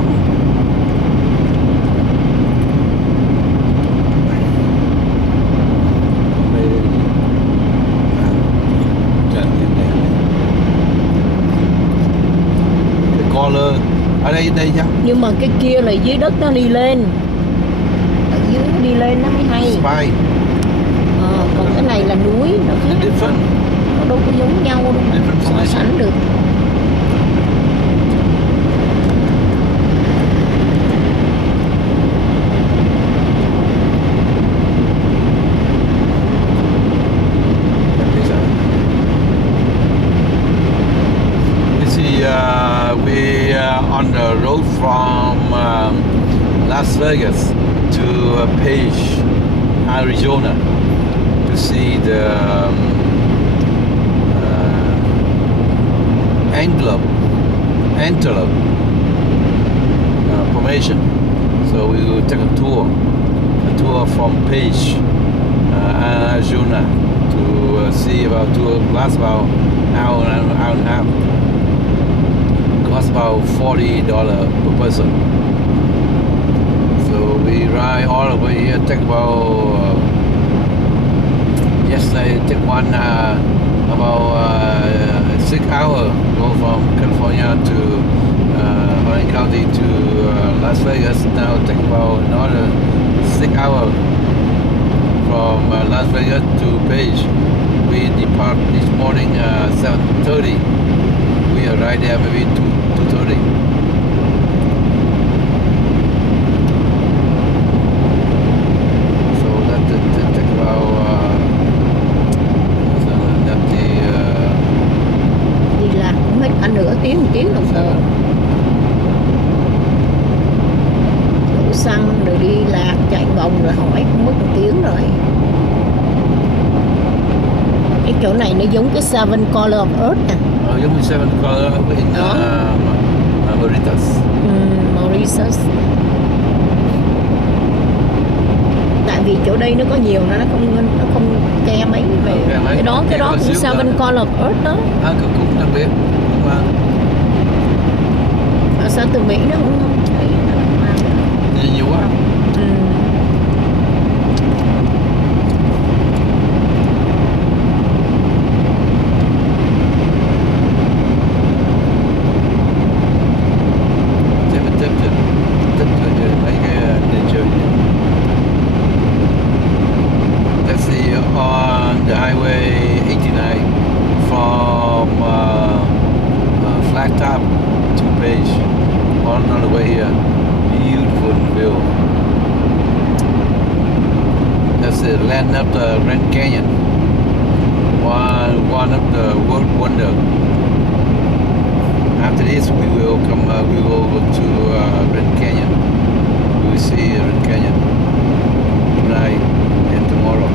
vắng. Color ở đây chứ. Nhưng mà cái kia là dưới đất nó đi lên, ở dưới nó đi lên nó mới hay. Spy. Còn cái này là núi, nó khác, Different. nó đâu có giống nhau đâu mà so sánh được. We are on the road from Las Vegas to Page, Arizona, to see the antelope formation. So we will take a tour from Page, Arizona, to see about last about hour and a half. Cost about $40 per person. So we ride all the way here. Take about yesterday take one about 6 hours. Go from California to Orange County to Las Vegas. Now take about another 6 hours from Las Vegas to Page. We depart this morning 7:30. We arrive there maybe 2:30. So that take about Đi lạc cũng hết cả nửa tiếng, 1 tiếng đồng hồ. Đổ xăng rồi đi lạc chạy vòng rồi hỏi cũng mất 1 tiếng rồi. Cái chỗ này nó giống cái Seven Color of Earth nè. giống như Seven Color in Mauritius. Mauritius. Tại vì chỗ đây nó có nhiều nó không ke mấy về cái đó cũng Seven Color of Earth đó. Cũng đặc biệt. Mà sao từ Mỹ nó cũng không thấy nhiều quá. On the highway 89 from Flat Top to Page, on the way here. Beautiful view. That's the land of the Grand Canyon, one of the world wonder. After this, we will go to Grand Canyon. We will see Grand Canyon tonight and tomorrow.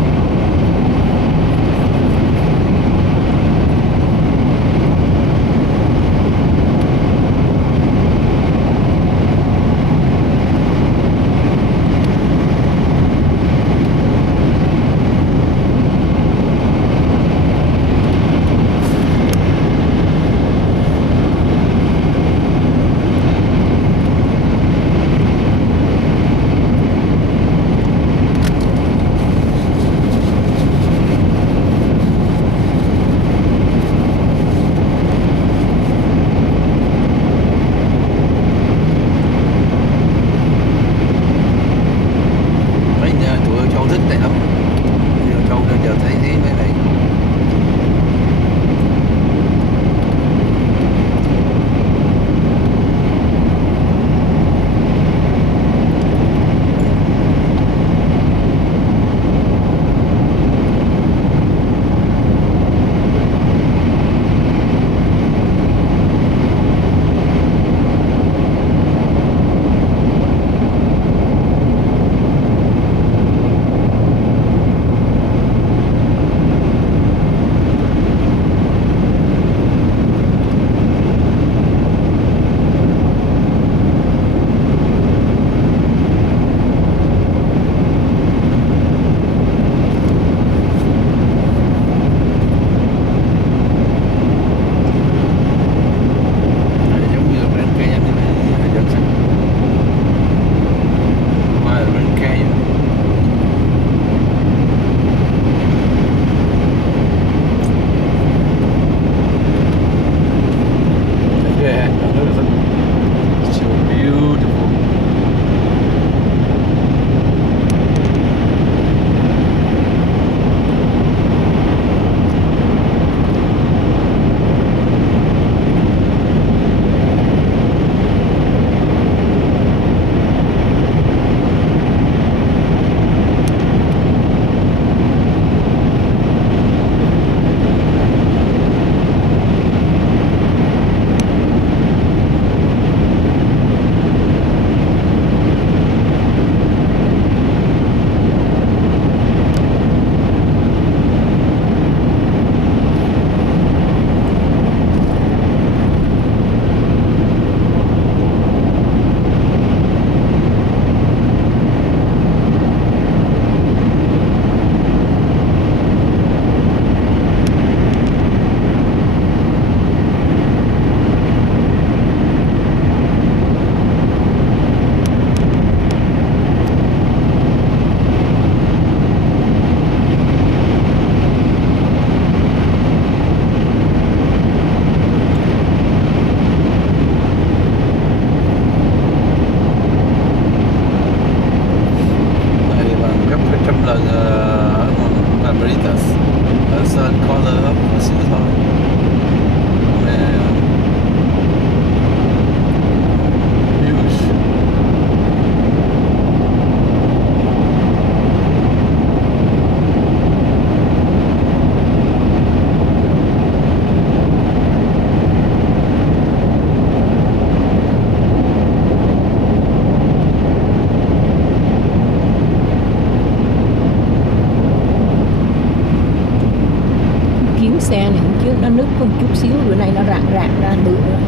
xíu, bữa nay nó rạng ra bự rồi.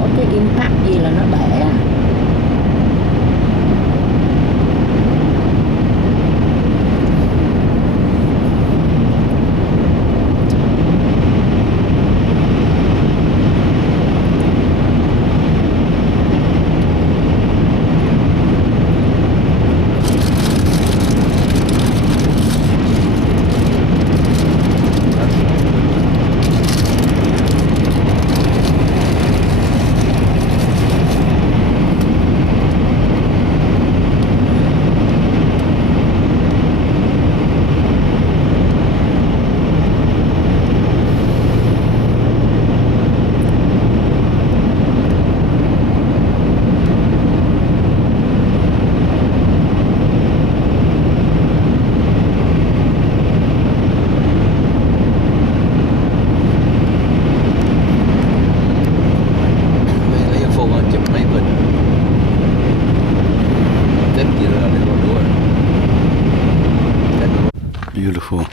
Có cái impact gì là nó bể. Beautiful.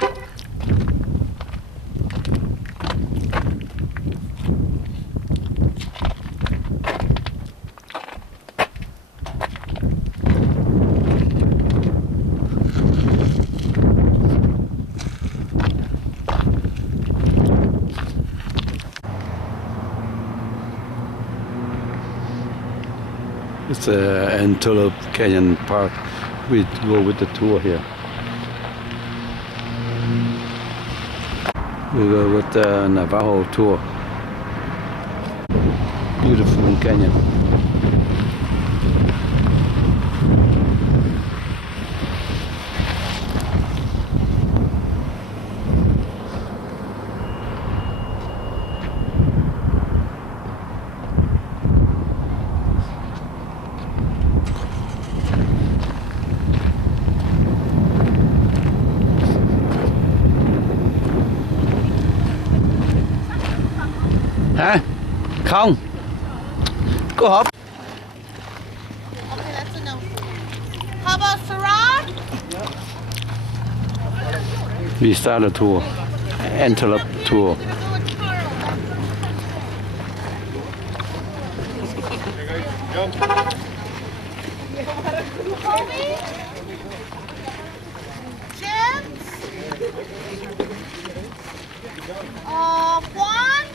It's Antelope Canyon Park. We go with the tour here. We go with the Navajo tour. Beautiful canyon. Hả? Không. Cô hộp. Okay, that's a no. How about Sarah? We start a tour. Antelope tour. James? Juan?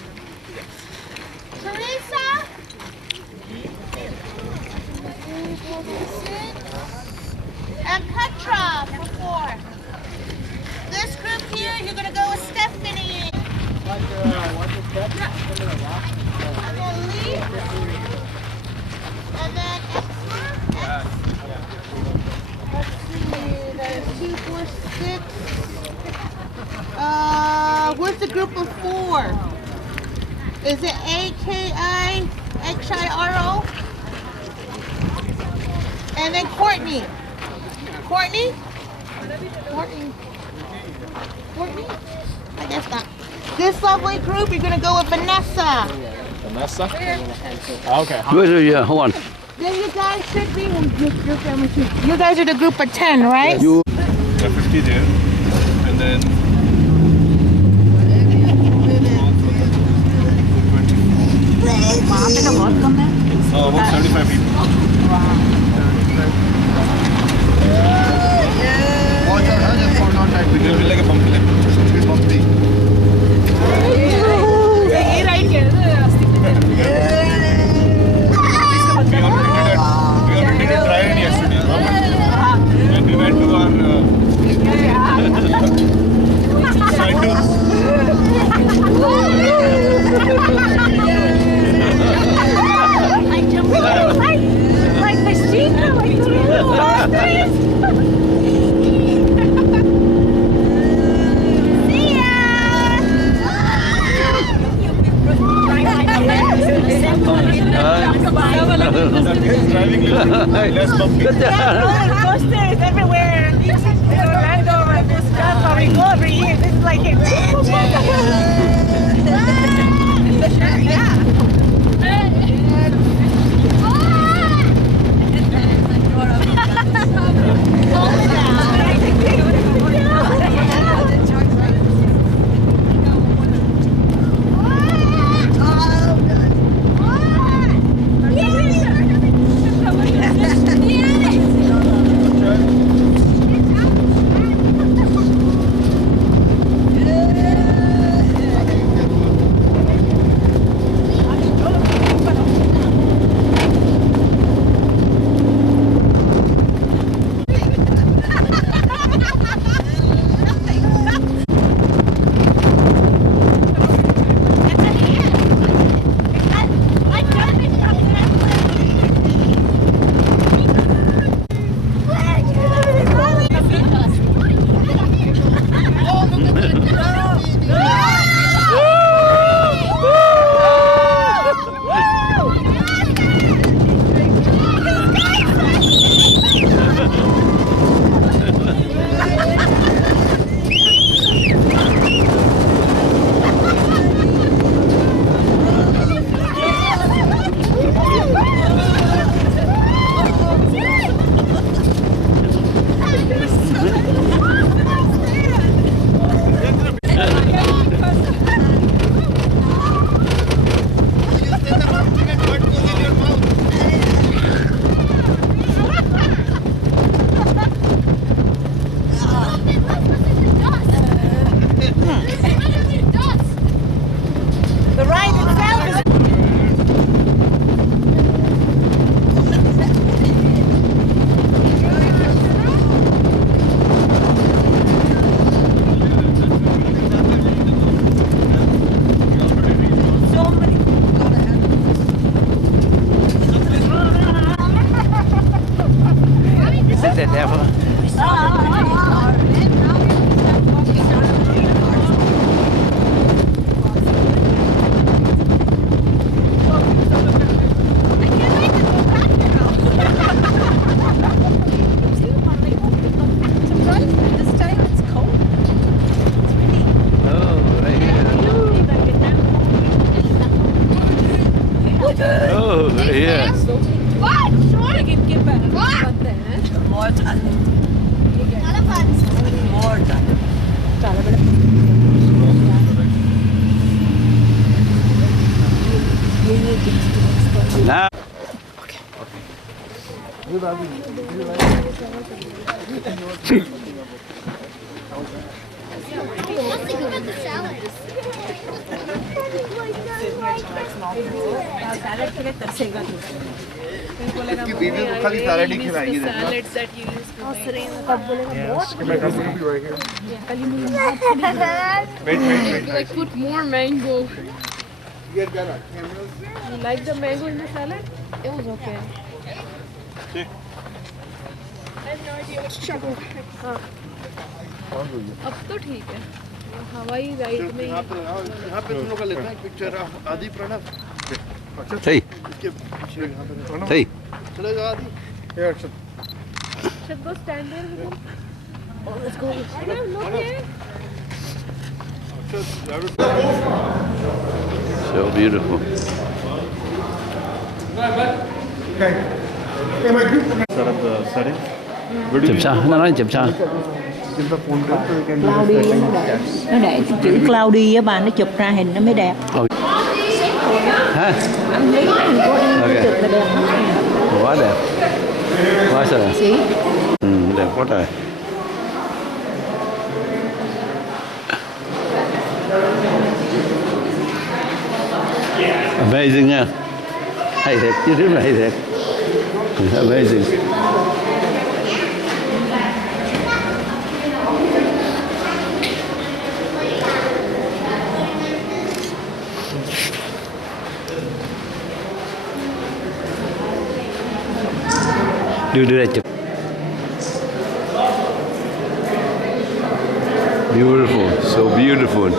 Teresa? And Petra for 4. This group here, you're going to go with Stephanie. I'm going to leave. And then X. Let's see, there's 2, 4, 6. Where's the group of 4? Is it AKIHIRO? And then Courtney. Courtney? Courtney? I guess not. This lovely group, you're gonna go with Vanessa. Vanessa? Okay. Wait, yeah, hold on. Then you guys should be your family too. You guys are the group of 10, right? You. Yeah, 50 there. And then 20. About 75 people. It will be like a bumpy. We already did a dry run yesterday. And we went to our side tours. I jumped like Christina, like the little Driving less bumpy. Posters everywhere. This is in Orlando, and this stuff how we go every year. This is like it. Yeah. इसकी बीवी को खाली salad ही खिलाएगी Salads that you use for like put more mango. Get that cameras. You like the mango in the salad? It was okay. अब तो ठीक है हवाई राइड में यहाँ पे तुम लोग का लेते हैं पिक्चर आदि प्रणव Hey, इसके पीछे यहाँ पे hey. चलेगा आदि should go stand there with him. Oh, let's go. I don't know here. So beautiful. Set up the setting. Chụp sao? Nó nói chụp sao? Cloudy á, nó để cái chữ cloudy á bà, nó chụp ra hình nó mới đẹp. Hả? Anh lấy hình của em Ok. chụp là đẹp lắm. Quá đẹp. Quá sao đẹp. Xí. Đẹp quá trời. Amazing nha. Hay thiệt, chứ rất là hay thiệt. Amazing. Đưa ra chụp. Beautiful, so beautiful.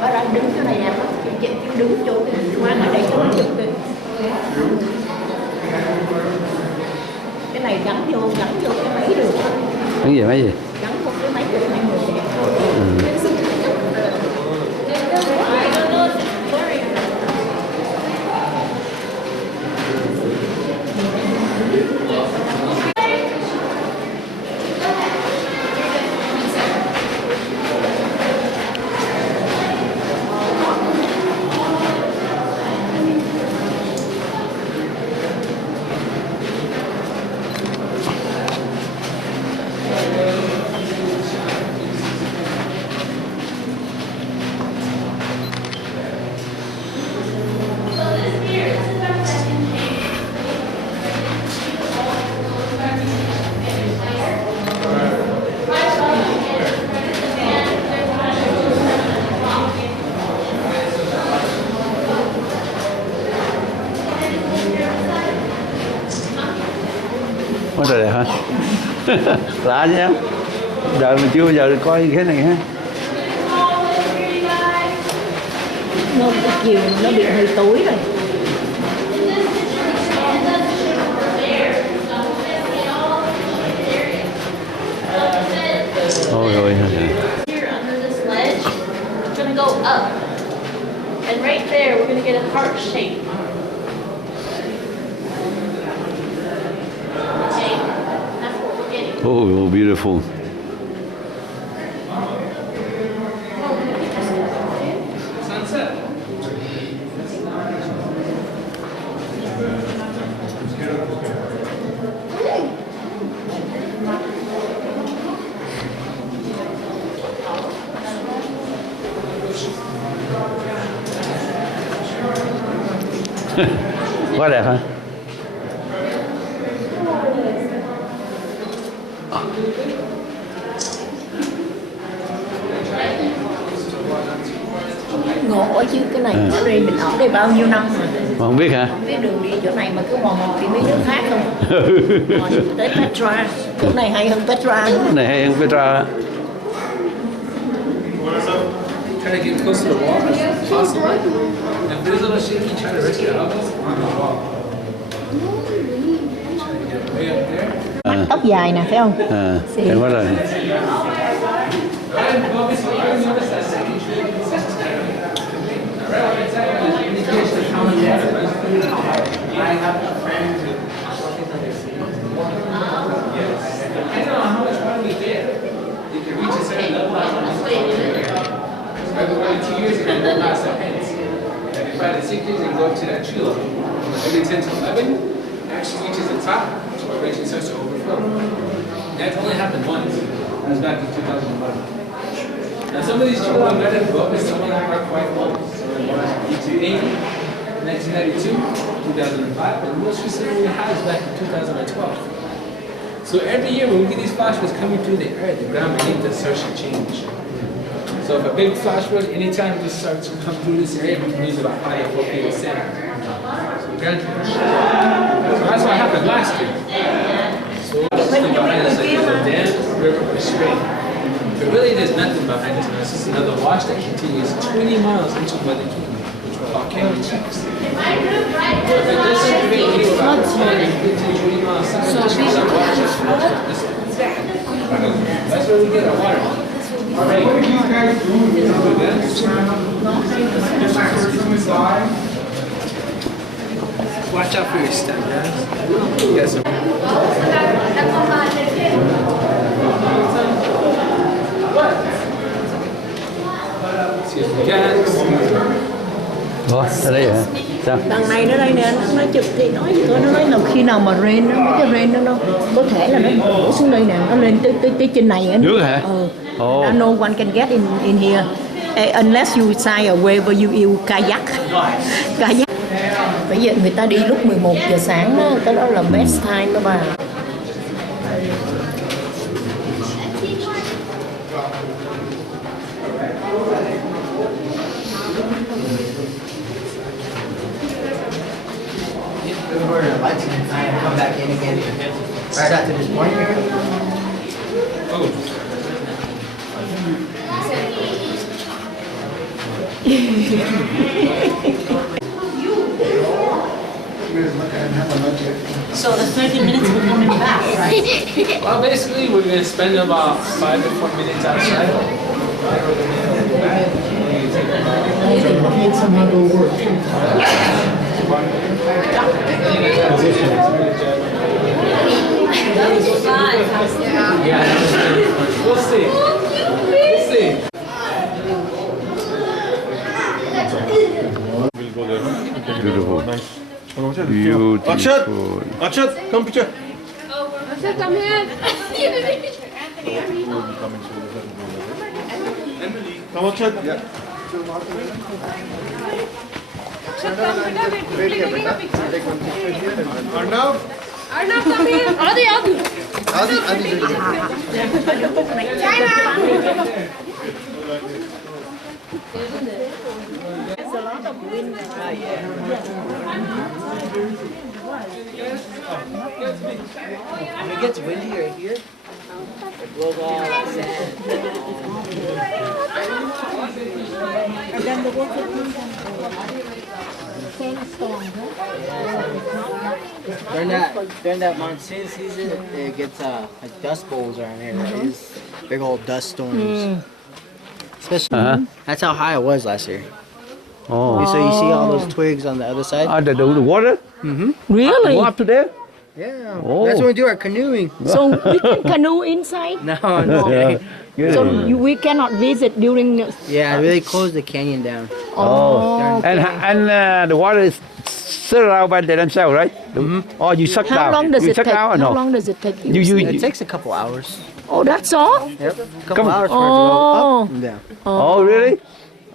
Ở đây đứng chỗ này đẹp lắm. Chị đứng chỗ quán ở đây cho nó chụp đi. Cái này gắn vô cái máy được. Cái gì mấy gì? Gắn một cái máy chụp này người đẹp. Quá trời đẹp hả? Lạ nhá. Đợi mình chưa bao giờ được coi cái này ha. Nó chiều nó bị hơi tối rồi. Ôi ôi. Here under this ledge, it's gonna go up. And right there, we're gonna get a heart shape. Okay, that's what we're getting. Oh, beautiful. Quá đẹp hả? Ngộ chứ cái này ở đây mình ở đây bao nhiêu năm rồi. Mà không biết hả? Không biết đường đi chỗ này mà cứ mò mò đi mấy nước khác không. Mò tới Petra. Chỗ này hay hơn Petra. Cái này hay hơn Petra. Try to get close to the wall as possible. If there's a little shaky, try to rest your elbows on the wall. Try to get way up there. Tóc dài nè, thấy không? Xì. Em bắt rồi. Every 2 years, you're going to go past that fence. Every 5 to 6 years, you go up to that tree level. Every 10 to 11, it actually reaches the top, which where it starts to overflow. That's only happened once. That was back in 2011. Now, some of these tree levels might have go up, and some of them are quite old. So, 1880, 1992, 2005, and most recently we had is back in 2012. So every year when we get these flash floods coming through the earth, the ground beneath us starts to change. So if a big flash flood, anytime this starts to come through this area, we can use about 5 to 4 feet of sand. So that's what happened last year. So what's behind us is a dam, river, or stream. But really there's nothing behind us now. It's just another wash that continues 20 miles into Mother Kingdom, which we're all carrying checks. So if it does create any floods, 15 to 20 miles south, just for some water, that's where we get our water. What are you guys doing? Watch out for your step, guys. Yes, sir. Excuse me, guys. Ủa, ở đây hả? Sao? Đằng này nó đây nè, nó chụp thì nói gì thôi, nó nói là khi nào mà rain nó mấy cái rain nó có thể là nó đổ xuống đây nè, nó lên tới trên này á. Nước hả? Oh. No one can get in here unless you sign a waiver you yêu kayak. Kayak. Bây giờ người ta đi lúc 11 giờ sáng đó, cái đó là best time đó bà. Lights and come back in again. Right after this point here. So the 30 minutes we're coming back, right? Well, basically, we're going to spend about 5 to 4 minutes outside. Yeah, we'll see. We'll see. Beautiful. Nice. Beautiful. Akshat! Akshat, come picture. Come here. Come Akshat. Yeah. Arnav. Arnav, come here. Adi. There's a lot of wind. When it gets windy right here, it blows all that sand. And then the water comes sandstorm, During that monsoon season, it gets like dust bowls around here. These big old dust storms. Especially, that's how high it was last year. Oh. So you see all those twigs on the other side? The water? Really? Go up to there? Yeah. Oh. That's when we do our canoeing. So we can canoe inside? No. Good. So we cannot visit during... Yeah, they closed the canyon down. Oh. And the water is surrounded by themselves, right? Or you suck How down? long does you it suck take? out or no? How long does it take? It takes a couple hours. Oh, that's all? Yep. A couple hours for it to go up and down. Oh, really?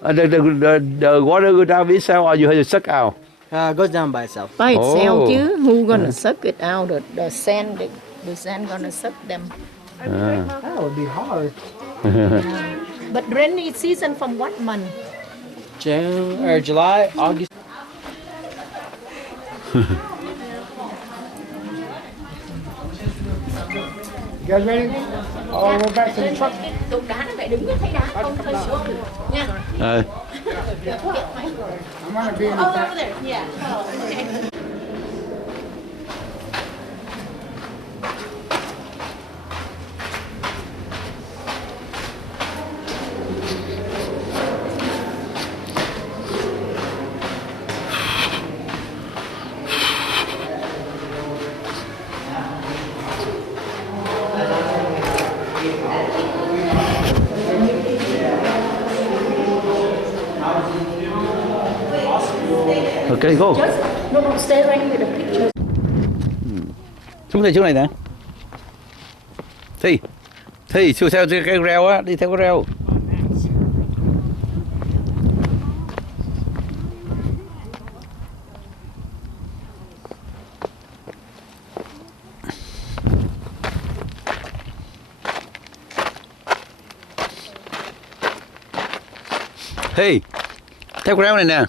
The water go down by itself or you have to suck out? It goes down by itself. By itself Oh. chứ. Who gonna suck it out? The sand gonna suck them. That would be hard. But rainy season from what month? June or July, August. You guys ready? Oh, we're back to the truck. Cục đá nó phải đứng thấy đá không thôi xuống được nha. I'm gonna be in the Oh, back. over there. Yeah. Oh, okay. Okay, go. No, stay right with the picture. Xuống đây nè. Thì theo cái reo á, đi theo cái reo. Hey, theo cái reo này nè.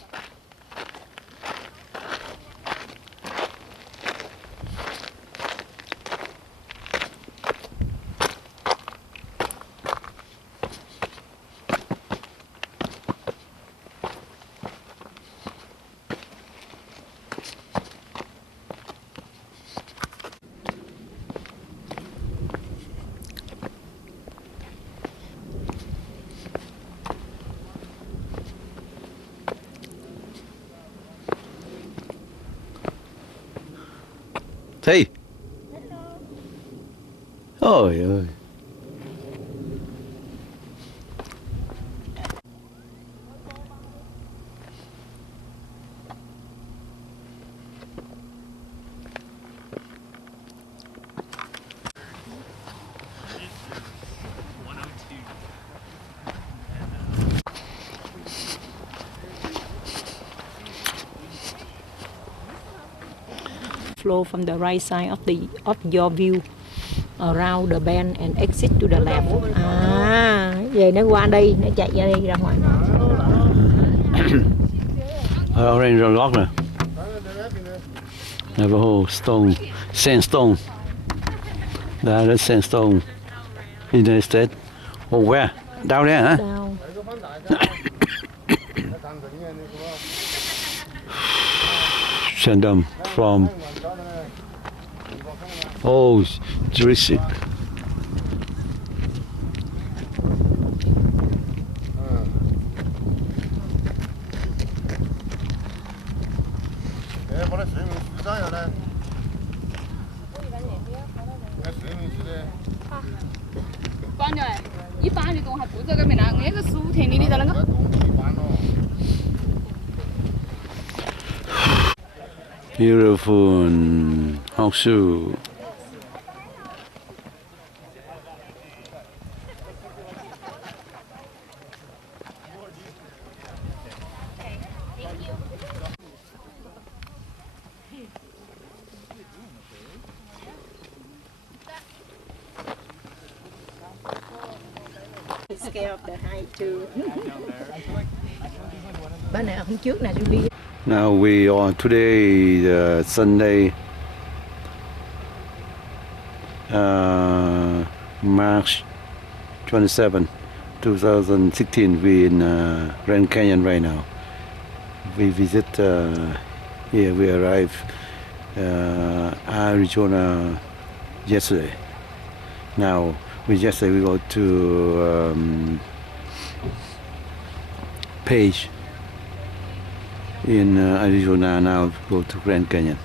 Thì ôi ơi. Flow from the right side of your view around the bend and exit to the left. À, về nó qua đây, nó chạy ra đây ra ngoài. Orange rock nè. Navajo stone, sandstone. That's sandstone. United States. Oh, where? Down there, huh? Down. Send them from. Oh, Jersey. Con rồi,一般的东西不这个没拿，那个书田里的那个。 Beautiful horseshoe. Scale of the height too. Bên này hôm trước nè Ruby. Now we are today Sunday, March 27, 2016. We in Grand Canyon right now. We visit here. We arrived Arizona yesterday. Now we go to Page. In Arizona, now go to Grand Canyon.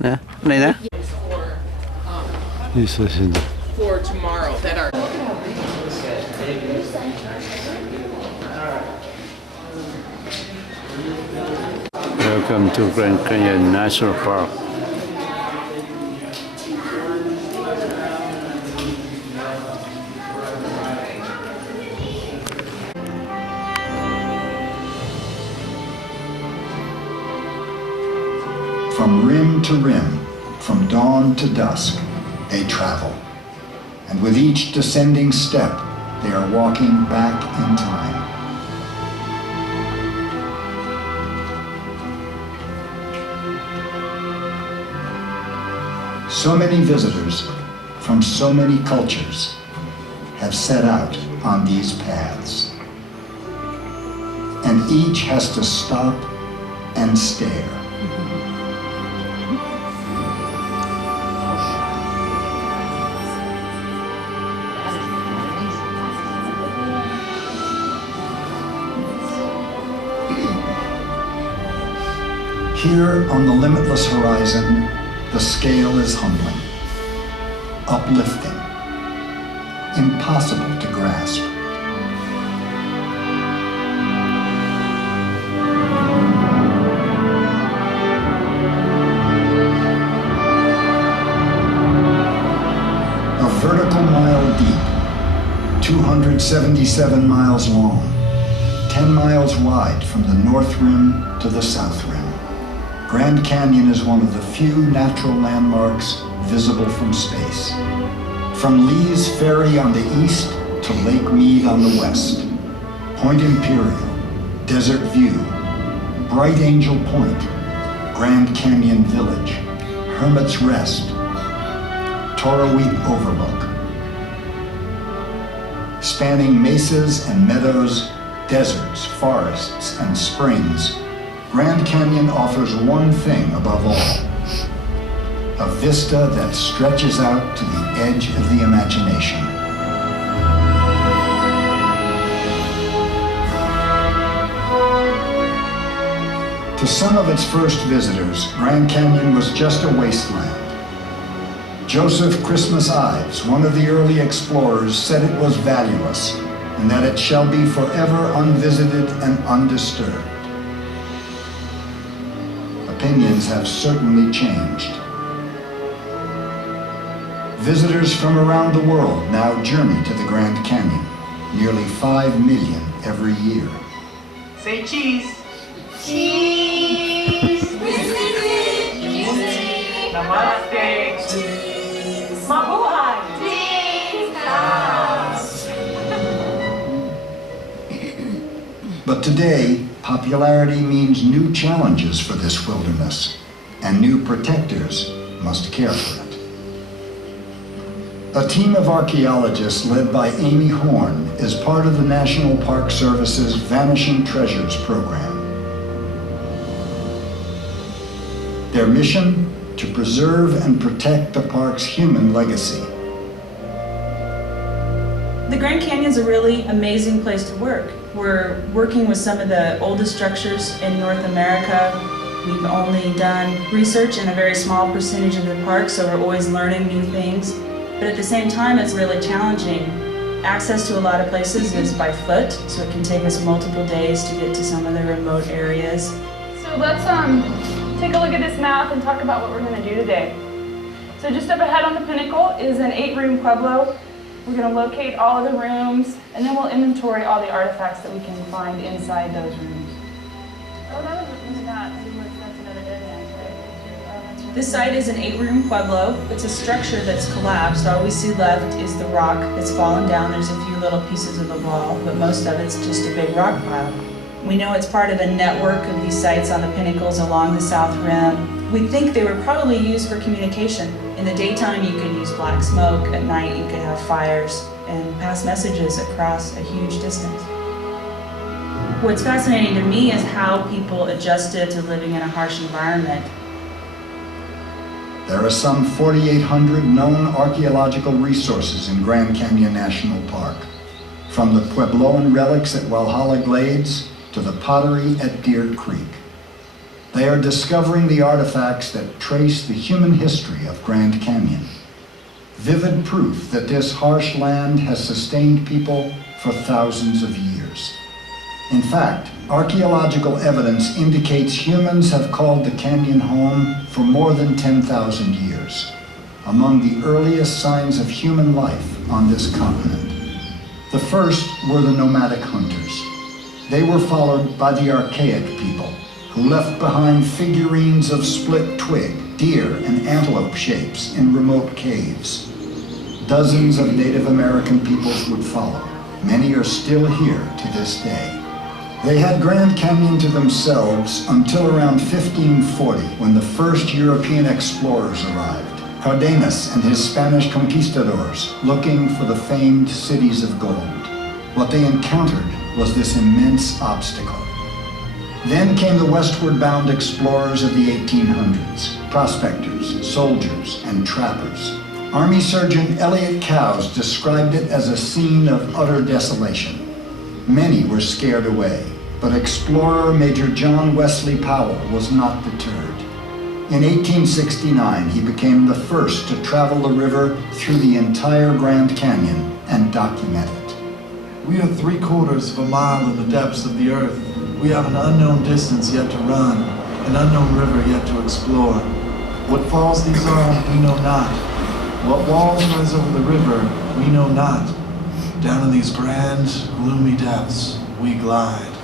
Nè, này nè. This is in. For tomorrow that are. Welcome to Grand Canyon National Park. From rim to rim, from dawn to dusk, they travel. And with each descending step, they are walking back in time. So many visitors from so many cultures have set out on these paths. And each has to stop and stare. Here on the limitless horizon, the scale is humbling, uplifting, impossible to grasp. A vertical mile deep, 277 miles long, 10 miles wide from the North Rim to the South Rim. Grand Canyon is one of the few natural landmarks visible from space. From Lee's Ferry on the east to Lake Mead on the west, Point Imperial, Desert View, Bright Angel Point, Grand Canyon Village, Hermit's Rest, Toroweap Overlook. Spanning mesas and meadows, deserts, forests, and springs, Grand Canyon offers one thing above all: a vista that stretches out to the edge of the imagination. To some of its first visitors, Grand Canyon was just a wasteland. Joseph Christmas Ives, one of the early explorers, said it was valueless and that it shall be forever unvisited and undisturbed. Opinions have certainly changed. Visitors from around the world now journey to the Grand Canyon, nearly 5 million every year. Say cheese. Cheese. Namaste. Mabuhay. But today, popularity means new challenges for this wilderness, and new protectors must care for it. A team of archaeologists led by Amy Horn is part of the National Park Service's Vanishing Treasures program. Their mission? To preserve and protect the park's human legacy. The Grand Canyon is a really amazing place to work. We're working with some of the oldest structures in North America. We've only done research in a very small percentage of the park, so we're always learning new things. But at the same time, it's really challenging. Access to a lot of places is by foot, so it can take us multiple days to get to some of the remote areas. So let's take a look at this map and talk about what we're going to do today. So just up ahead on the pinnacle is an 8-room Pueblo. We're going to locate all of the rooms, and then we'll inventory all the artifacts that we can find inside those rooms. Oh, that was not. That's another dead end, right? This site is an 8-room Pueblo. It's a structure that's collapsed. All we see left is the rock that's fallen down. There's a few little pieces of the wall, but most of it's just a big rock pile. We know it's part of a network of these sites on the pinnacles along the South Rim. We think they were probably used for communication. In the daytime, you could use black smoke. At night, you could have fires and pass messages across a huge distance. What's fascinating to me is how people adjusted to living in a harsh environment. There are some 4,800 known archaeological resources in Grand Canyon National Park, from the Puebloan relics at Walhalla Glades to the pottery at Deer Creek. They are discovering the artifacts that trace the human history of Grand Canyon. Vivid proof that this harsh land has sustained people for thousands of years. In fact, archaeological evidence indicates humans have called the canyon home for more than 10,000 years, among the earliest signs of human life on this continent. The first were the nomadic hunters. They were followed by the archaic people, who left behind figurines of split twig, deer, and antelope shapes in remote caves. Dozens of Native American peoples would follow. Many are still here to this day. They had Grand Canyon to themselves until around 1540, when the first European explorers arrived, Cardenas and his Spanish conquistadors looking for the famed cities of gold. What they encountered was this immense obstacle. Then came the westward bound explorers of the 1800s, prospectors, soldiers, and trappers. Army Surgeon Elliot Cowes described it as a scene of utter desolation. Many were scared away, but explorer Major John Wesley Powell was not deterred. In 1869, he became the first to travel the river through the entire Grand Canyon and document it. We are 3/4 of a mile in the depths of the earth. We have an unknown distance yet to run, an unknown river yet to explore. What falls these are, we know not. What walls rise over the river, we know not. Down in these grand, gloomy depths, we glide.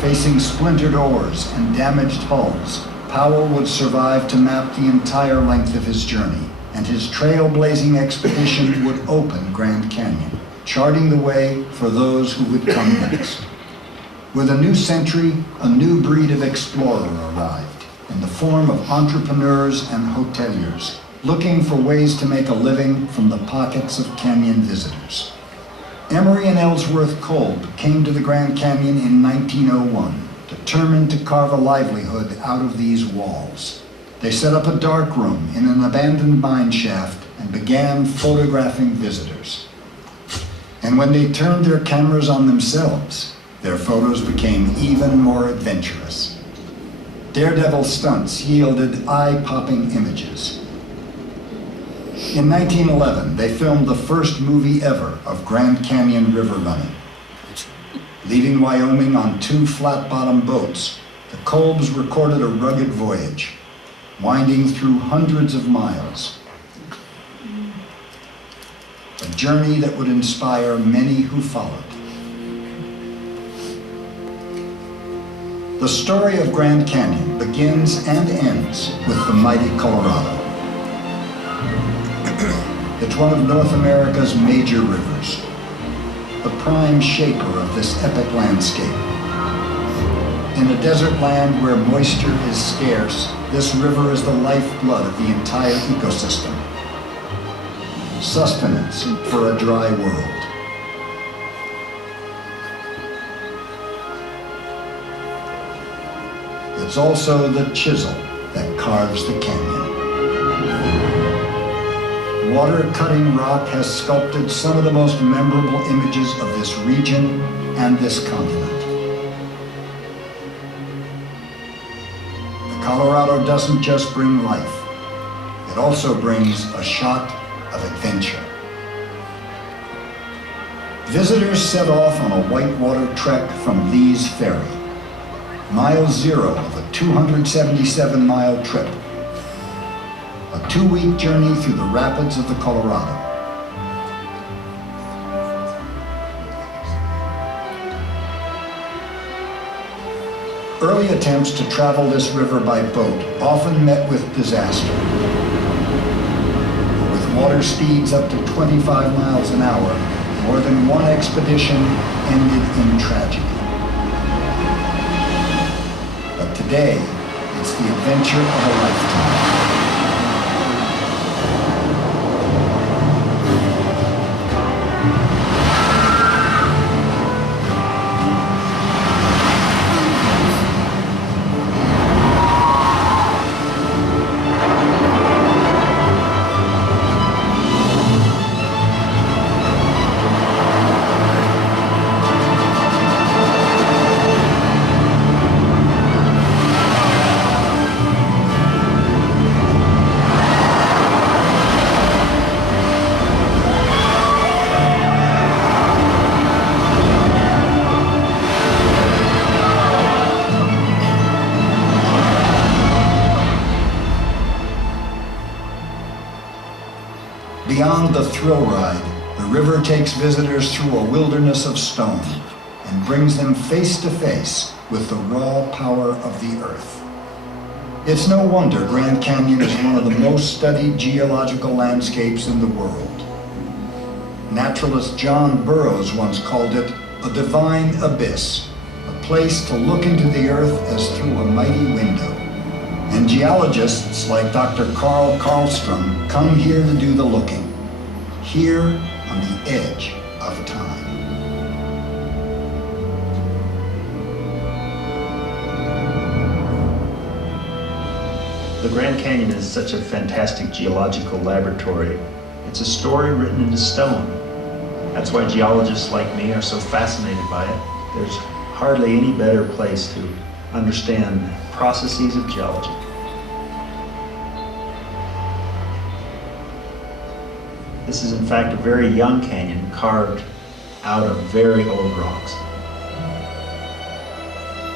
Facing splintered oars and damaged hulls, Powell would survive to map the entire length of his journey, and his trailblazing expedition would open Grand Canyon, charting the way for those who would come next. With a new century, a new breed of explorer arrived, in the form of entrepreneurs and hoteliers, looking for ways to make a living from the pockets of canyon visitors. Emory and Ellsworth Kolb came to the Grand Canyon in 1901, determined to carve a livelihood out of these walls. They set up a dark room in an abandoned mine shaft and began photographing visitors. And when they turned their cameras on themselves, their photos became even more adventurous. Daredevil stunts yielded eye-popping images. In 1911, they filmed the first movie ever of Grand Canyon river running. Leaving Wyoming on 2 flat-bottom boats, the Kolbs recorded a rugged voyage, winding through hundreds of miles. A journey that would inspire many who followed. The story of Grand Canyon begins and ends with the mighty Colorado. It's one of North America's major rivers, the prime shaper of this epic landscape. In a desert land where moisture is scarce, this river is the lifeblood of the entire ecosystem. Sustenance for a dry world. It's also the chisel that carves the canyon. Water-cutting rock has sculpted some of the most memorable images of this region and this continent. The Colorado doesn't just bring life, it also brings a shot of adventure. Visitors set off on a whitewater trek from Lee's Ferry, mile 0 of a 277-mile trip. A 2-week journey through the rapids of the Colorado. Early attempts to travel this river by boat often met with disaster. With water speeds up to 25 miles an hour, more than one expedition ended in tragedy. But today, it's the adventure of a lifetime. Beyond the thrill ride, the river takes visitors through a wilderness of stone and brings them face to face with the raw power of the earth. It's no wonder Grand Canyon is one of the most studied geological landscapes in the world. Naturalist John Burroughs once called it a divine abyss, a place to look into the earth as through a mighty window. And geologists like Dr. Carl Karlstrom come here to do the looking, here on the edge of time. The Grand Canyon is such a fantastic geological laboratory. It's a story written into stone. That's why geologists like me are so fascinated by it. There's hardly any better place to understand processes of geology. This is in fact a very young canyon carved out of very old rocks.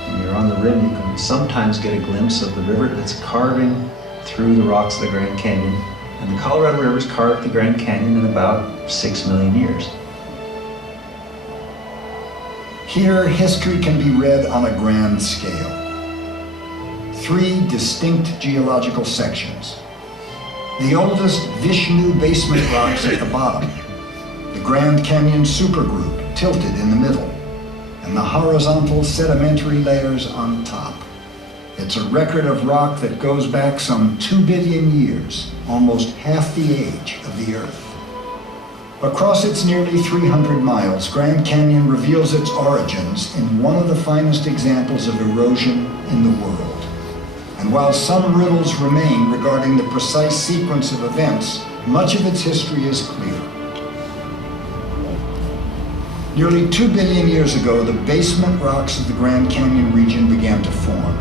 When you're on the rim, you can sometimes get a glimpse of the river that's carving through the rocks of the Grand Canyon. And the Colorado River's carved the Grand Canyon in about 6 million years. Here, history can be read on a grand scale. 3 distinct geological sections. The oldest Vishnu basement rocks at the bottom, the Grand Canyon supergroup tilted in the middle, and the horizontal sedimentary layers on top. It's a record of rock that goes back some 2 billion years, almost half the age of the Earth. Across its nearly 300 miles, Grand Canyon reveals its origins in one of the finest examples of erosion in the world. And while some riddles remain regarding the precise sequence of events, much of its history is clear. Nearly 2 billion years ago, the basement rocks of the Grand Canyon region began to form.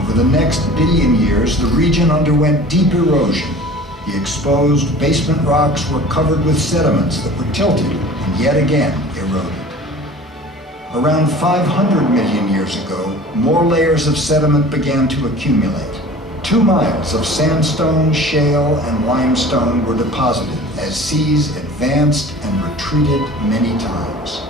Over the next billion years, the region underwent deep erosion. The exposed basement rocks were covered with sediments that were tilted and yet again eroded. Around 500 million years ago, more layers of sediment began to accumulate. 2 miles of sandstone, shale, and limestone were deposited as seas advanced and retreated many times.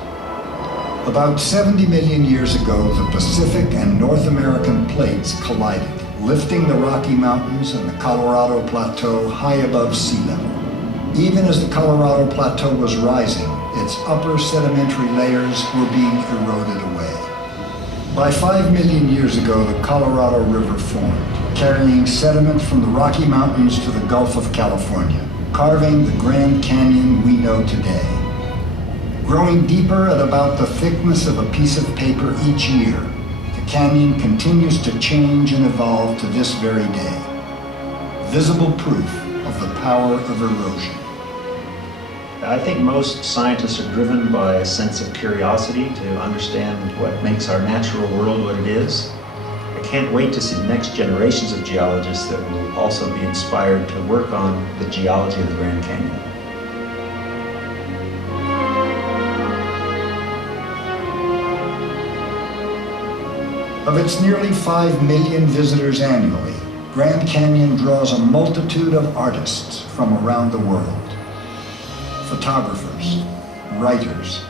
About 70 million years ago, the Pacific and North American plates collided, lifting the Rocky Mountains and the Colorado Plateau high above sea level. Even as the Colorado Plateau was rising, its upper sedimentary layers were being eroded away. By 5 million years ago, the Colorado River formed, carrying sediment from the Rocky Mountains to the Gulf of California, carving the Grand Canyon we know today. Growing deeper at about the thickness of a piece of paper each year, the canyon continues to change and evolve to this very day. Visible proof of the power of erosion. I think most scientists are driven by a sense of curiosity to understand what makes our natural world what it is. I can't wait to see the next generations of geologists that will also be inspired to work on the geology of the Grand Canyon. Of its nearly 5 million visitors annually, Grand Canyon draws a multitude of artists from around the world. Photographers, writers,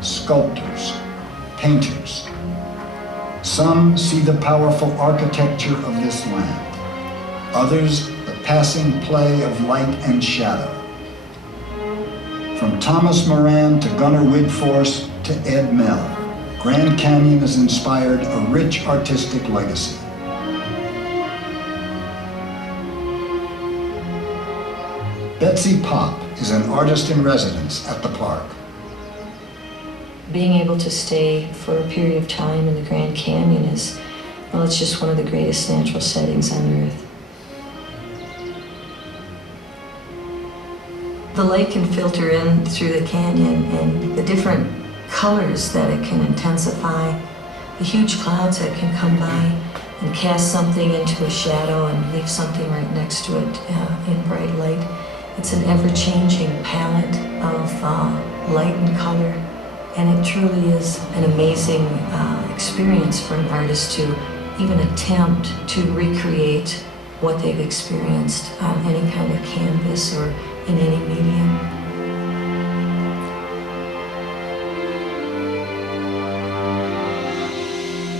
sculptors, painters. Some see the powerful architecture of this land. Others, the passing play of light and shadow. From Thomas Moran to Gunnar Widforce to Ed Mell, Grand Canyon has inspired a rich artistic legacy. Betsy Pop is an artist in residence at the park. Being able to stay for a period of time in the Grand Canyon is, well, it's just one of the greatest natural settings on Earth. The light can filter in through the canyon, and the different colors that it can intensify, the huge clouds that can come by and cast something into a shadow and leave something right next to it in bright light. It's an ever-changing palette of light and color, and it truly is an amazing experience for an artist to even attempt to recreate what they've experienced on any kind of canvas or in any medium.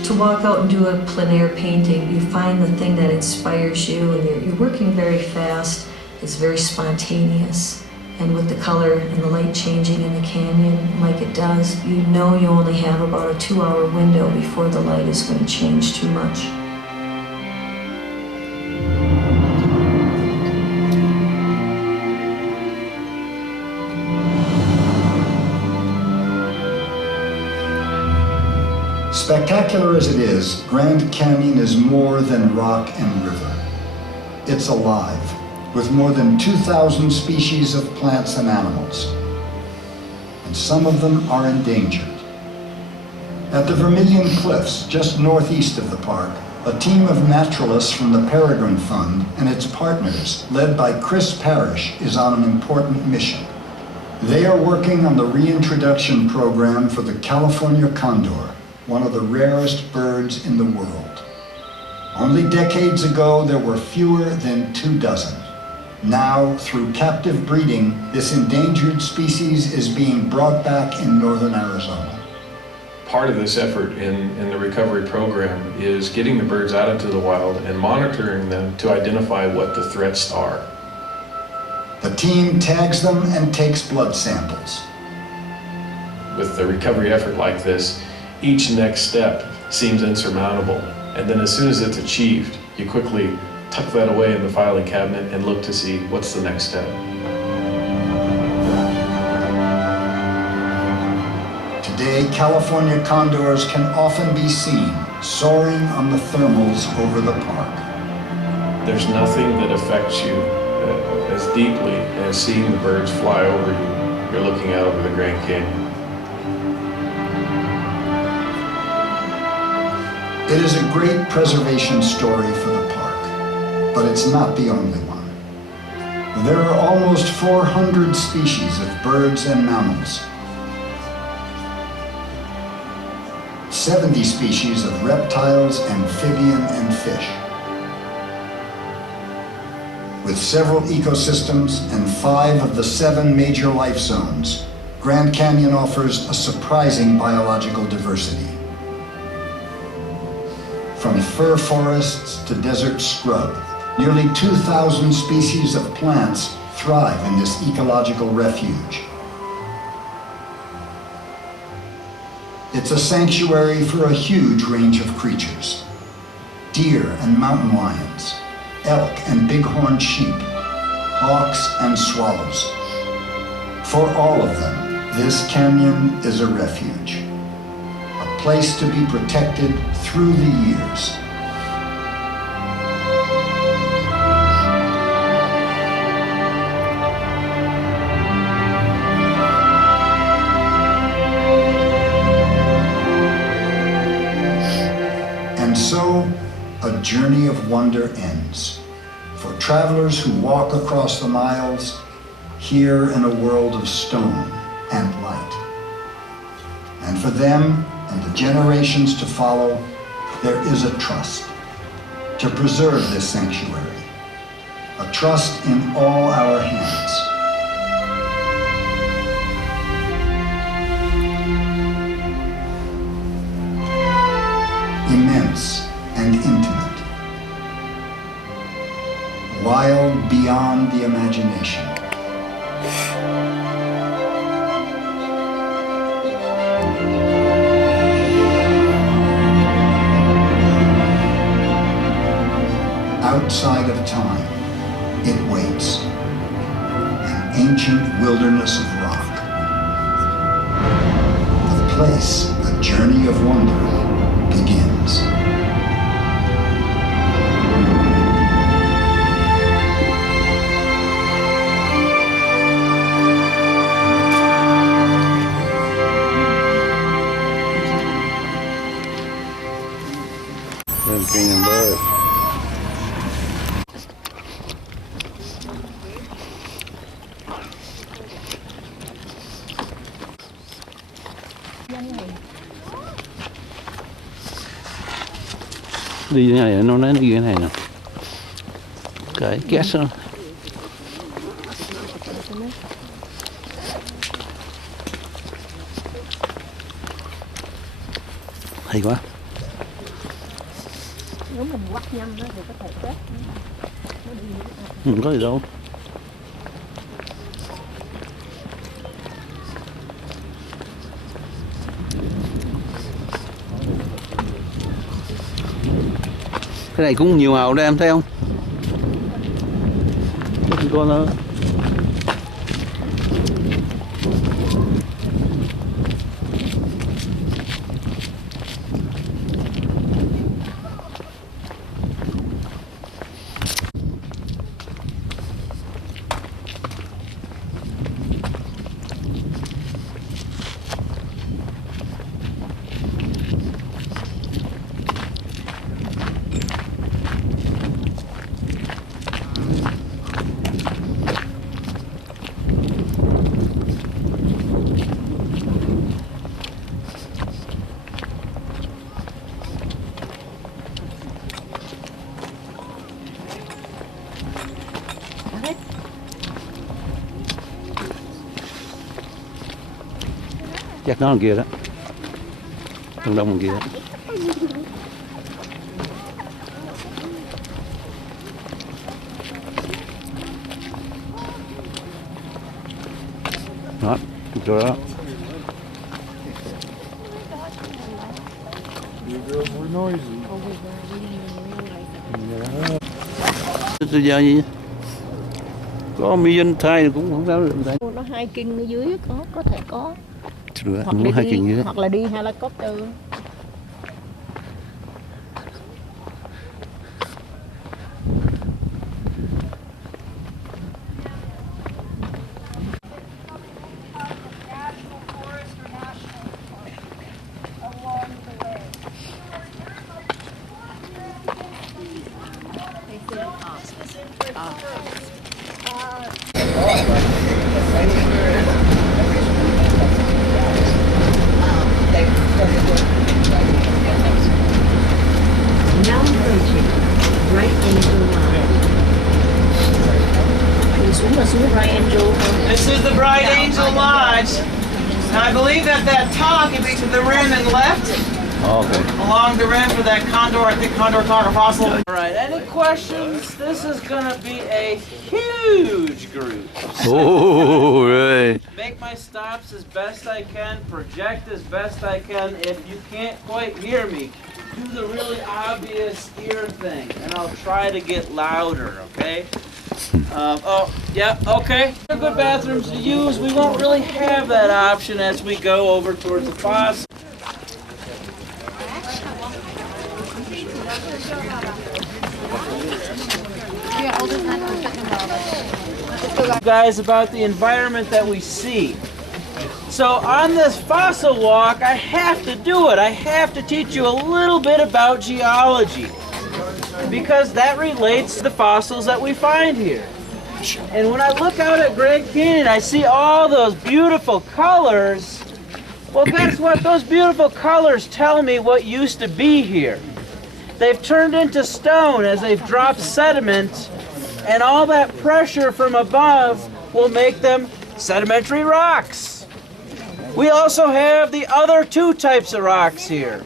To walk out and do a plein air painting, you find the thing that inspires you, and you're working very fast. It's very spontaneous, and with the color and the light changing in the canyon like it does, you know you only have about a 2-hour window before the light is going to change too much. Spectacular as it is, Grand Canyon is more than rock and river. It's alive, with more than 2,000 species of plants and animals. And some of them are endangered. At the Vermilion Cliffs, just northeast of the park, a team of naturalists from the Peregrine Fund and its partners, led by Chris Parrish, is on an important mission. They are working on the reintroduction program for the California condor, one of the rarest birds in the world. Only decades ago, there were fewer than 24. Now, through captive breeding, this endangered species is being brought back in northern Arizona. Part of this effort in the recovery program is getting the birds out into the wild and monitoring them to identify what the threats are. The team tags them and takes blood samples. With a recovery effort like this, each next step seems insurmountable, and then as soon as it's achieved, you quickly tuck that away in the filing cabinet and look to see what's the next step. Today, California condors can often be seen soaring on the thermals over the park. There's nothing that affects you as deeply as seeing the birds fly over you. You're looking out over the Grand Canyon. It is a great preservation story for the park, but it's not the only one. There are almost 400 species of birds and mammals, 70 species of reptiles, amphibian, and fish. With several ecosystems and 5 of the 7 major life zones, Grand Canyon offers a surprising biological diversity. From fir forests to desert scrub, nearly 2,000 species of plants thrive in this ecological refuge. It's a sanctuary for a huge range of creatures: deer and mountain lions, elk and bighorn sheep, hawks and swallows. For all of them, this canyon is a refuge, a place to be protected through the years. And so, a journey of wonder ends for travelers who walk across the miles here in a world of stone and light. And for them and the generations to follow, there is a trust to preserve this sanctuary, a trust in all our hands. Immense and intimate, wild beyond the imagination. Outside of time, it waits, an ancient wilderness of rock. The place a journey of wonder begins. King bird. Đi như này, nó nói đi như này nè. Cái két đó. Hay quá. Nếu mình quắt nhanh đó thì có thể chết. Không có gì đâu. Cái này cũng nhiều màu đây em thấy không? Con đó. Chắc nó đằng kia đó. Đông đông đằng kia đó. Đó, chỗ đó. Bây giờ gì? Có mi dân thai cũng không sao được. Nó hiking ở dưới có thể có. Hoặc là đi helicopter. Now approaching Bright Angel Lodge. This is the Bright Angel Lodge. Now I believe that tunnel can be to the rim and left. Okay. Along the rim for that condor, I think condor talker fossil. All right, any questions? This is gonna be a huge group. Oh, really? Make my stops as best I can, project as best I can. If you can't quite hear me, do the really obvious ear thing, and I'll try to get louder, okay? Oh, yeah, okay. They're good bathrooms to use. We won't really have that option as we go over towards the fossil. Guys, about the environment that we see. So on this fossil walk, I have to do it. I have to teach you a little bit about geology because that relates to the fossils that we find here. And when I look out at Grand Canyon, I see all those beautiful colors. Well, guess what? Those beautiful colors tell me what used to be here. They've turned into stone as they've dropped sediment, and all that pressure from above will make them sedimentary rocks. We also have the other two types of rocks here.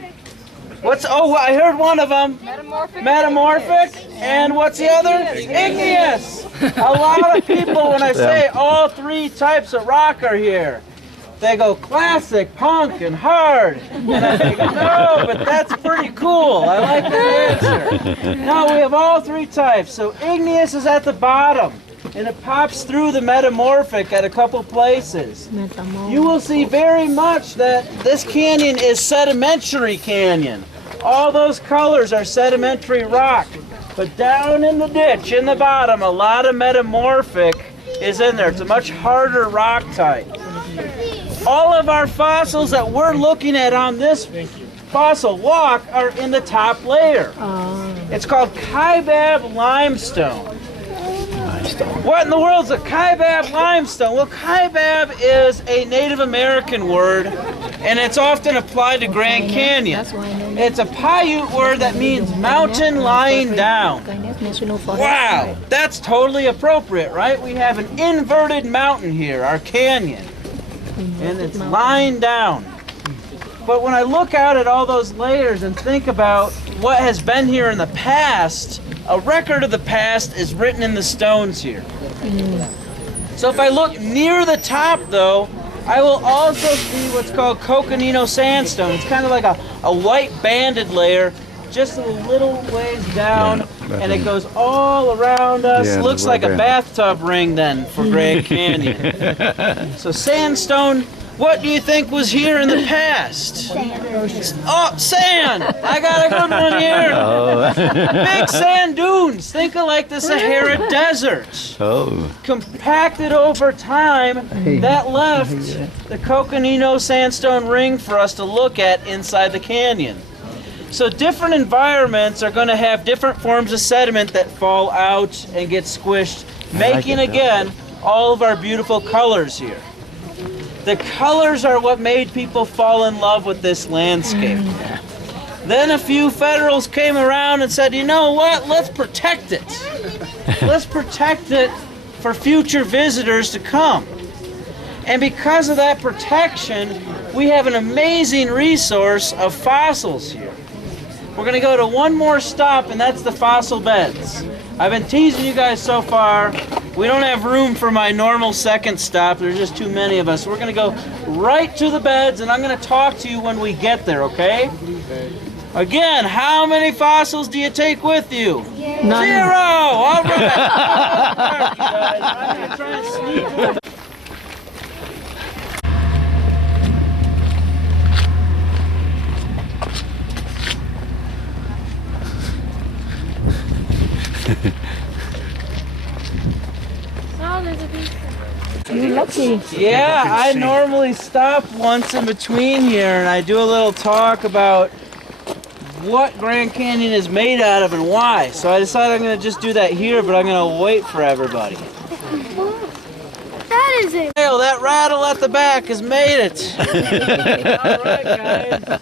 Oh, I heard one of them. Metamorphic. And what's the other? Igneous. A lot of people, when I say all three types of rock are here, they go classic, punk, and hard. And I think, no, but that's pretty cool. I like that answer. No, we have all three types. So igneous is at the bottom, and it pops through the metamorphic at a couple places. You will see very much that this canyon is sedimentary canyon. All those colors are sedimentary rock. But down in the ditch, in the bottom, a lot of metamorphic is in there. It's a much harder rock type. All of our fossils that we're looking at on this fossil walk are in the top layer. It's called Kaibab limestone. What in the world is a Kaibab limestone? Well, Kaibab is a Native American word, and it's often applied to Grand Canyon. It's a Paiute word that means mountain lying down. Wow, that's totally appropriate, right? We have an inverted mountain here, our canyon, and it's lying down. But when I look out at all those layers and think about what has been here in the past, a record of the past is written in the stones here. So if I look near the top, though, I will also see what's called Coconino sandstone. It's kind of like a white banded layer, just a little ways down, and it goes all around us. Looks like a bathtub ring then for Grand Canyon. So sandstone, what do you think was here in the past? Oh, sand! I got a good one here. Big sand dunes. Think of like the Sahara Desert. Compacted over time, that left the Coconino sandstone ring for us to look at inside the canyon. So different environments are going to have different forms of sediment that fall out and get squished, making again all of our beautiful colors here. The colors are what made people fall in love with this landscape. Then a few federals came around and said, you know what, let's protect it. Let's protect it for future visitors to come. And because of that protection, we have an amazing resource of fossils here. We're going to go to one more stop, and that's the fossil beds. I've been teasing you guys so far. We don't have room for my normal second stop. There's just too many of us. We're going to go right to the beds, and I'm going to talk to you when we get there, okay? Again, how many fossils do you take with you? None. 0! All right. I'm going to try and sneak one. You're lucky. Yeah, I normally stop once in between here and I do a little talk about what Grand Canyon is made out of and why. So I decided I'm going to just do that here, but I'm going to wait for everybody. That is it. Hey, that rattle at the back has made it. All right, guys.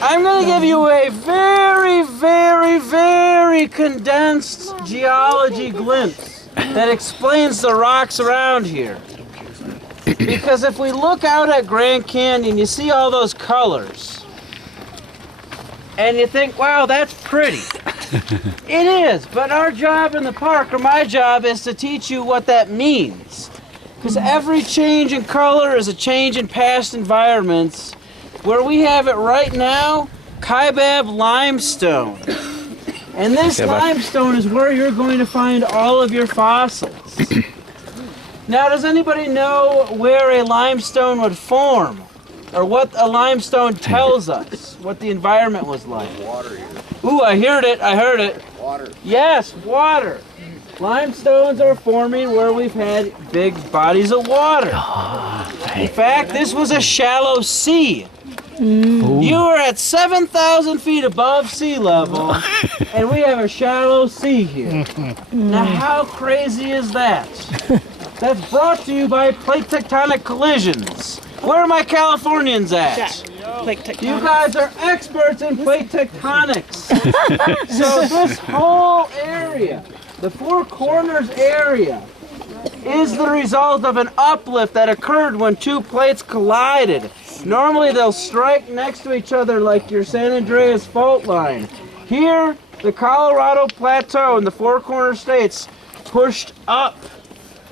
I'm going to give you a very, very, very condensed geology glimpse that explains the rocks around here. Because if we look out at Grand Canyon, you see all those colors. And you think, wow, that's pretty. It is, but our job in the park, or my job, is to teach you what that means. Because every change in color is a change in past environments. Where we have it right now, Kaibab limestone. And this limestone is where you're going to find all of your fossils. Now, does anybody know where a limestone would form? Or what a limestone tells us? What the environment was like? Water here. Ooh, I heard it, I heard it. Water. Yes, water. Limestones are forming where we've had big bodies of water. In fact, this was a shallow sea. You are at 7,000 feet above sea level, and we have a shallow sea here. Now, how crazy is that? That's brought to you by plate tectonic collisions. Where are my Californians at? You guys are experts in plate tectonics. So this whole area, the Four Corners area, is the result of an uplift that occurred when two plates collided. Normally they'll strike next to each other like your San Andreas fault line. Here, the Colorado Plateau and the Four Corner States pushed up.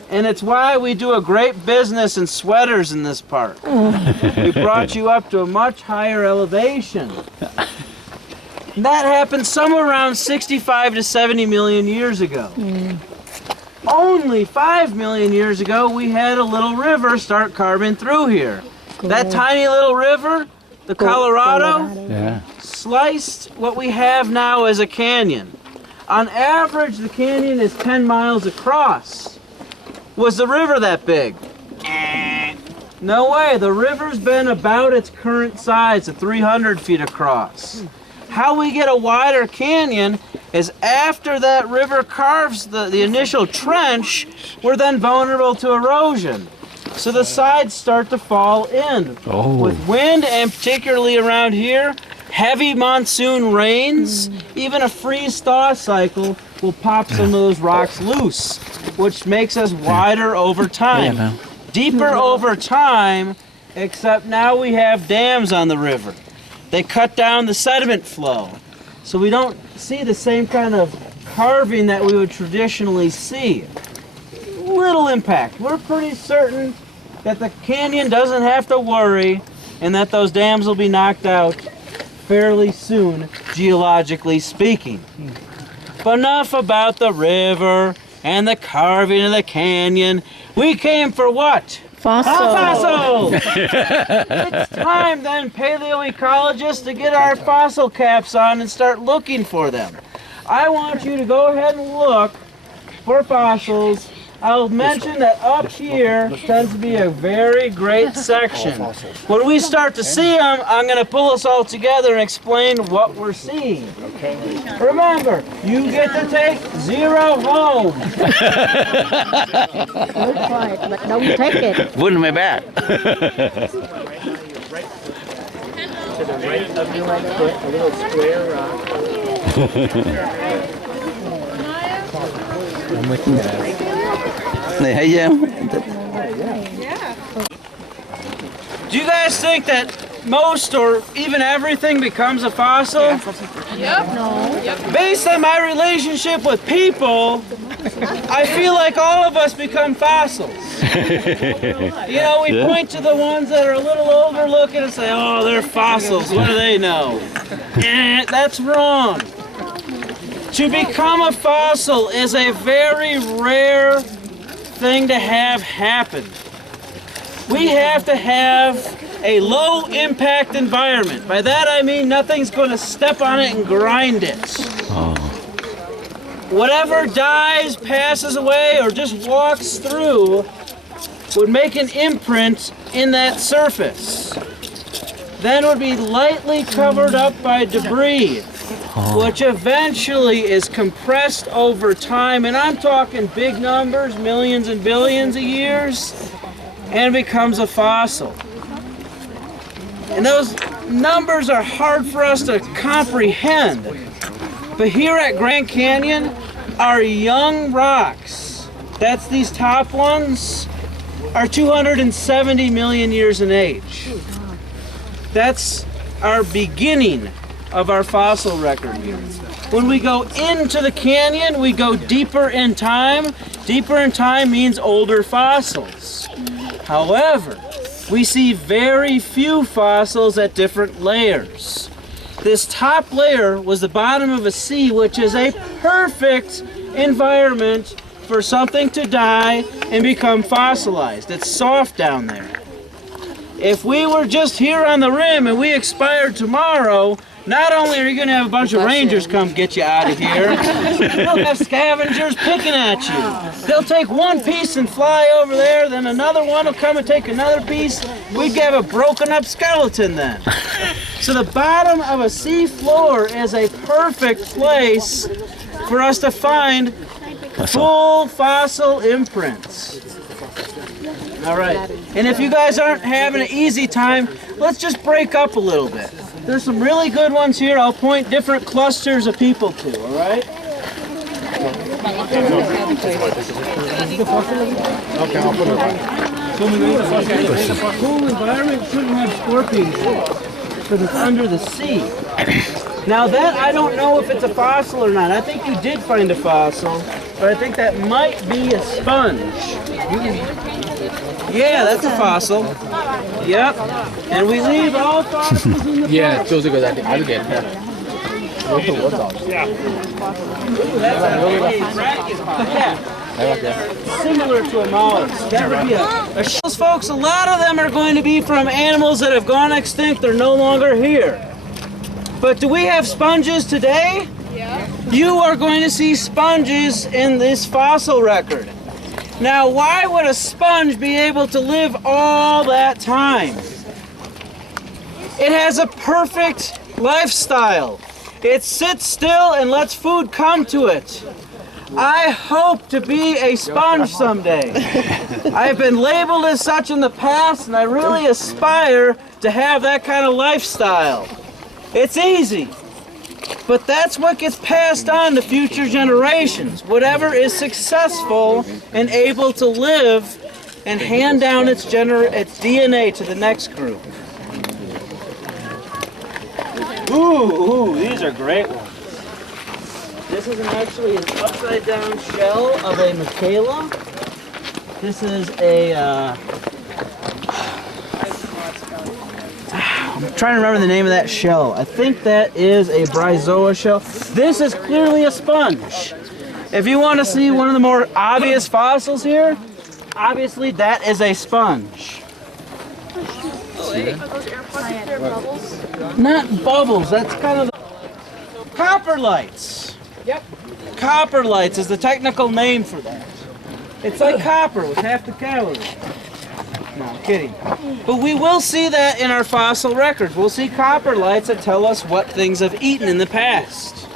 And it's why we do a great business in sweaters in this park. We brought you up to a much higher elevation. And that happened somewhere around 65 to 70 million years ago. Only 5 million years ago, we had a little river start carving through here. That tiny little river, the Colorado, sliced what we have now as a canyon. On average, the canyon is 10 miles across. Was the river that big? No way. The river's been about its current size at 300 feet across. How we get a wider canyon is after that river carves the initial trench, we're then vulnerable to erosion. So the sides start to fall in. With wind, and particularly around here, heavy monsoon rains, even a freeze-thaw cycle will pop some of those rocks loose, which makes us wider over time. Deeper over time, except now we have dams on the river. They cut down the sediment flow. So we don't see the same kind of carving that we would traditionally see. Little impact. We're pretty certain that the canyon doesn't have to worry and that those dams will be knocked out fairly soon, geologically speaking. But enough about the river and the carving of the canyon. We came for what? Fossils! It's time then, paleoecologists, to get our fossil caps on and start looking for them. I want you to go ahead and look for fossils. I'll mention that up here tends to be a very great section. When we start to see them, I'm going to pull us all together and explain what we're seeing. Remember, you get to take 0 home. Look for it, but don't take it. Wouldn't my back. To the right of you, I put a little square rock. Này hay chưa? Do you guys think that most or even everything becomes a fossil? Yep. No. Yep. Based on my relationship with people, I feel like all of us become fossils. You know, we point to the ones that are a little older looking and say, oh, they're fossils. What do they know? That's wrong. To become a fossil is a very rare thing to have happen. We have to have a low impact environment. By that I mean nothing's going to step on it and grind it. Whatever dies, passes away, or just walks through would make an imprint in that surface. Then would be lightly covered up by debris, which eventually is compressed over time, and I'm talking big numbers, millions and billions of years, and becomes a fossil. And those numbers are hard for us to comprehend. But here at Grand Canyon, our young rocks, that's these top ones, are 270 million years in age. That's our beginning of our fossil record here. When we go into the canyon, we go deeper in time. Deeper in time means older fossils. However, we see very few fossils at different layers. This top layer was the bottom of a sea, which is a perfect environment for something to die and become fossilized. It's soft down there. If we were just here on the rim and we expired tomorrow, not only are you going to have a bunch of rangers come get you out of here, you'll have scavengers picking at you. They'll take one piece and fly over there, then another one will come and take another piece. We'd have a broken up skeleton then. So the bottom of a sea floor is a perfect place for us to find full fossil imprints. All right, and if you guys aren't having an easy time, let's just break up a little bit. There's some really good ones here. I'll point different clusters of people to, all right? Cool environment shouldn't have scorpions because it's under the sea. Now that, I don't know if it's a fossil or not. I think you did find a fossil, but I think that might be a sponge. Yeah, that's a fossil. Yep. And we leave all fossils in the park. Yeah, 就是这个在哪里给的？我找。Similar to a mollusk. That would be a shells, folks. A lot of them are going to be from animals that have gone extinct. They're no longer here. But do we have sponges today? Yeah. You are going to see sponges in this fossil record. Now, why would a sponge be able to live all that time? It has a perfect lifestyle. It sits still and lets food come to it. I hope to be a sponge someday. I've been labeled as such in the past, and I really aspire to have that kind of lifestyle. It's easy. But that's what gets passed on to future generations. Whatever is successful and able to live and hand down its DNA to the next group. Ooh, these are great ones. This is actually an upside down shell of a Michaela. This is a, I'm trying to remember the name of that shell. I think that is a Bryozoa shell. This is clearly a sponge. If you want to see one of the more obvious fossils here, obviously that is a sponge. Oh, wait. Are those air pockets there bubbles? Not bubbles, that's kind of coprolites. Yep. Coprolites is the technical name for that. It's like copper with half the calories. No, I'm kidding. But we will see that in our fossil records. We'll see coprolites that tell us what things have eaten in the past.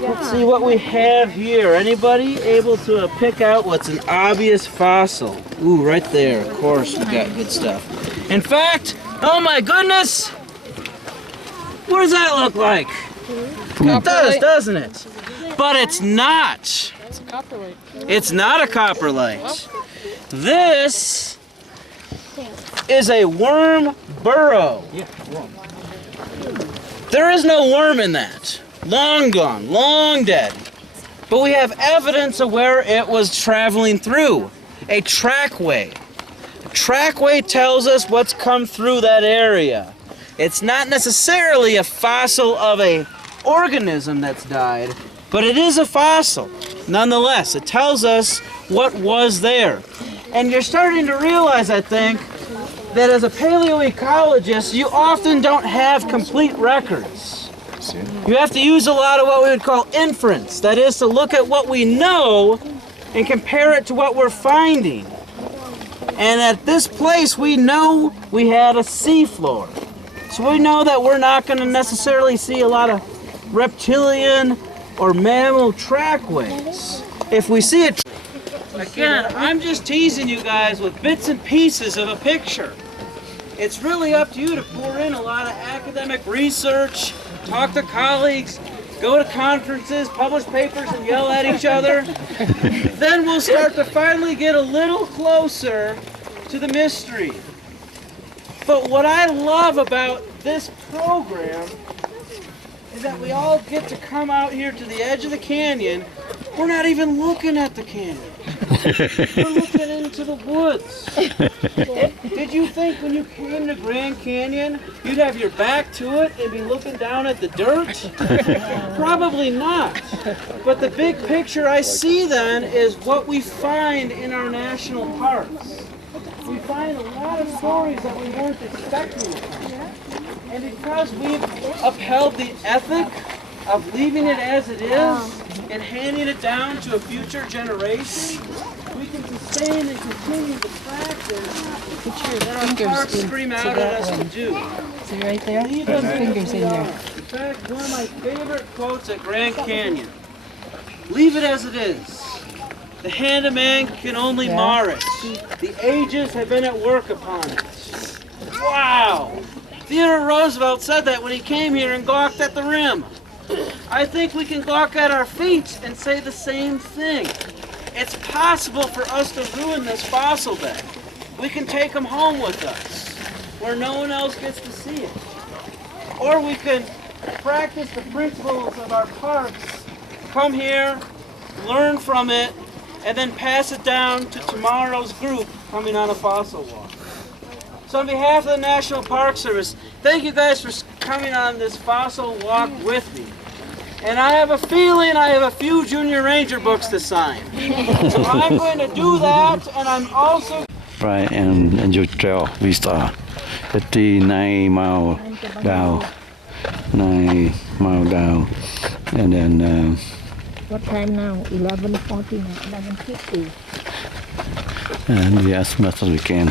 Let's see what we have here. Anybody able to pick out what's an obvious fossil? Ooh, right there. Of course, we got good stuff. In fact, oh my goodness! What does that look like? It does, doesn't it? But it's not. It's a coprolite. It's not a coprolite. This is a worm burrow. Yeah, worm. There is no worm in that. Long gone, long dead. But we have evidence of where it was traveling through. A trackway. A trackway tells us what's come through that area. It's not necessarily a fossil of a organism that's died, but it is a fossil. Nonetheless, it tells us what was there. And you're starting to realize, I think, that as a paleoecologist, you often don't have complete records. You have to use a lot of what we would call inference. That is, to look at what we know and compare it to what we're finding. And at this place, we know we had a seafloor. So we know that we're not going to necessarily see a lot of reptilian or mammal trackways. If we see it, again, I'm just teasing you guys with bits and pieces of a picture. It's really up to you to pour in a lot of academic research, talk to colleagues, go to conferences, publish papers, and yell at each other. Then we'll start to finally get a little closer to the mystery. But what I love about this program is that we all get to come out here to the edge of the canyon. We're not even looking at the canyon. We're looking into the woods. Did you think when you came to Grand Canyon, you'd have your back to it and be looking down at the dirt? Probably not. But the big picture I see then is what we find in our national parks. We find a lot of stories that we weren't expecting to find. And because we've upheld the ethic of leaving it as it is and handing it down to a future generation, we can sustain and continue the practice that our parks scream out at us to do. See right there? Leave Put us your as fingers we in there. are. In fact, one of my favorite quotes at Grand Canyon: leave it as it is. The hand of man can only mar it. The ages have been at work upon it. Wow! Theodore Roosevelt said that when he came here and gawked at the rim. I think we can gawk at our feet and say the same thing. It's possible for us to ruin this fossil bed. We can take them home with us, where no one else gets to see it. Or we can practice the principles of our parks, come here, learn from it, and then pass it down to tomorrow's group coming on a fossil walk. So on behalf of the National Park Service, thank you guys for coming on this fossil walk with me. And I have a feeling I have a few Junior Ranger books to sign. So I'm going to do that, and I'm also... Right, and your trail, we start 59 mile down, 9 mile down, and then... What time now? 11:40 now, 11:50. And as much as we can.